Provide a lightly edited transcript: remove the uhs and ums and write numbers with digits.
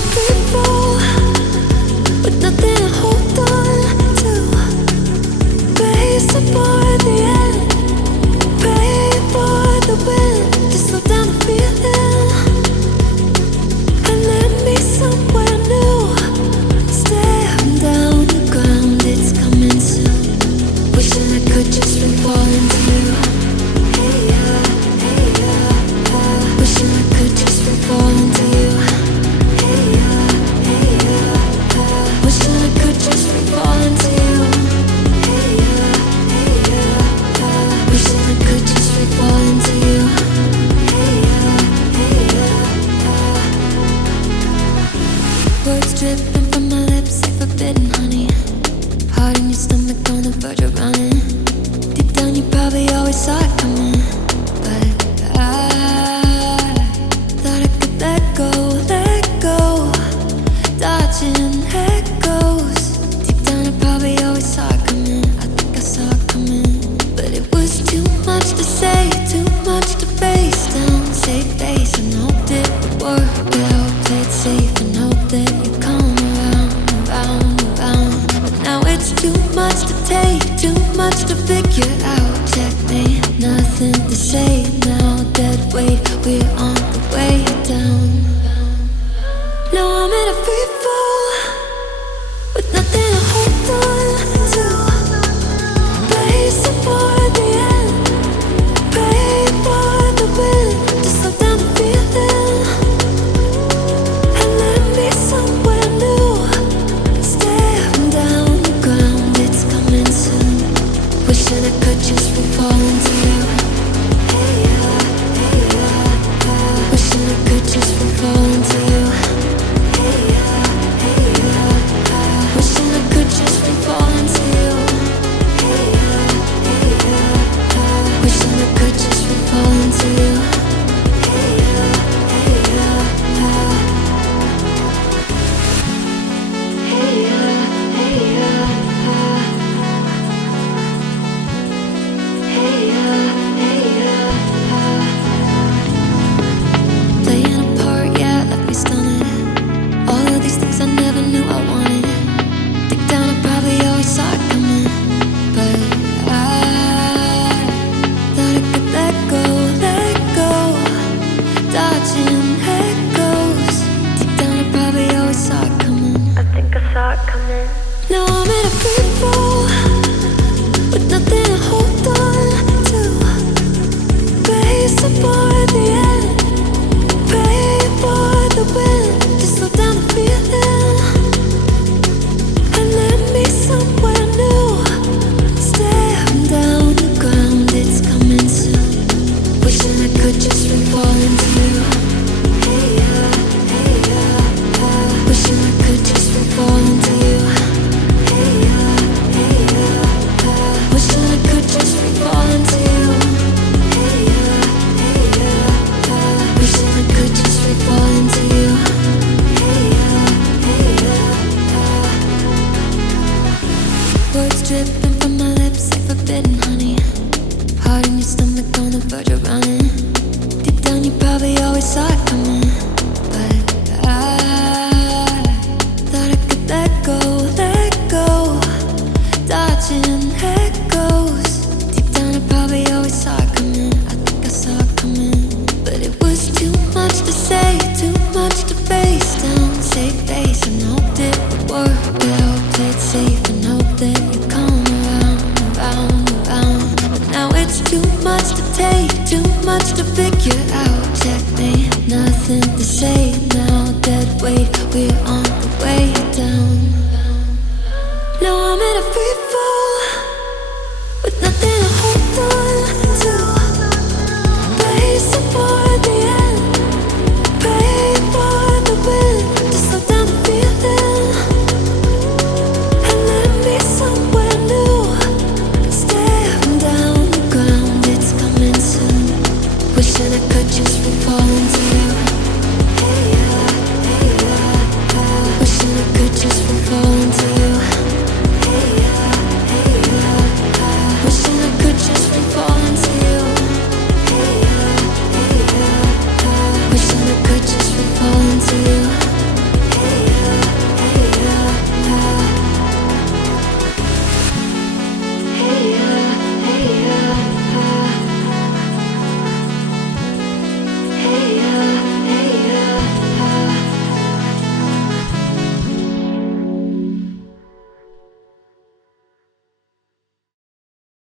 a free fall with nothing to hold on to. Pacing for the end, praying for the wind to slow down the feeling and land me somewhere new. Staring down the ground, it's coming soon. Wishing I could just free fall into you. Hey yeah, hey yeah, wishing I could just free fall into you. Hey yeah, hey yeah, wishing I could just free fall into you. Hey yeah, hey yeah, wishing I could just free fall into you. Hey yeah, hey yeah. Words dripping from my lips like forbidden honey. Heart in your stomach on the verge of running. Deep down you probably always saw it coming, but I thought I could let go, dodging echoes. Deep down I probably always saw it coming. I think I saw it coming, but it was too much to say, too much to face down. Save face and hope it would work out. Play it safe and hope that you come around. But now it's too much to take, too much to figure out. Checkmate, nothing to say now. Dead weight, we're on the way down. Now I'm in a free fall with nothing to hold on to. Pacing for the end, praying for the wind to slow down the feeling and land me somewhere new. Staring down the ground, it's coming soon. Wishing I could just free fall into you. Hey yeah, hey yeah, wishing I could just free fall into you. Hey yeah, hey yeah, wishing I could just free fall into you. Hey yeah, hey yeah, wishing I could just free fall into you. Hey yeah, hey yeah, hey yeah, hey yeah, hey yeah, hey yeah. Playing a part, yeah, left me stunning. All of these things I never knew I wanted. Deep down I probably always saw it coming, but I thought I could let go, dodging echoes. Deep down I probably always saw it coming. I think I saw it coming. Now I'm in a free fall with nothing to hold on to. Pacing for the end, praying for the wind to slow down the feeling and land me somewhere new. Staring down the ground, it's coming soon. Wishing I could just free fall into you. Hey yeah, hey yeah, wishing I could just free fall into you. Hey yeah, hey yeah, wishing I could just free fall into you. Hey yeah, hey yeah, wishing I could just free fall into you. Hey yeah, hey yeah. Words dripping from my lips like forbidden honey. Heart in your stomach on the verge of running. Deep down you probably always saw it coming, but I thought I could let go, dodging echoes. Deep down I probably always saw it coming. I think I saw it coming, but it was too much to say, too much to face down. Save face and hope it would work out. Play it safe and hope that you come around. But now it's too much to take, too much to figure out. Checkmate, nothing to say now. Dead weight, we're on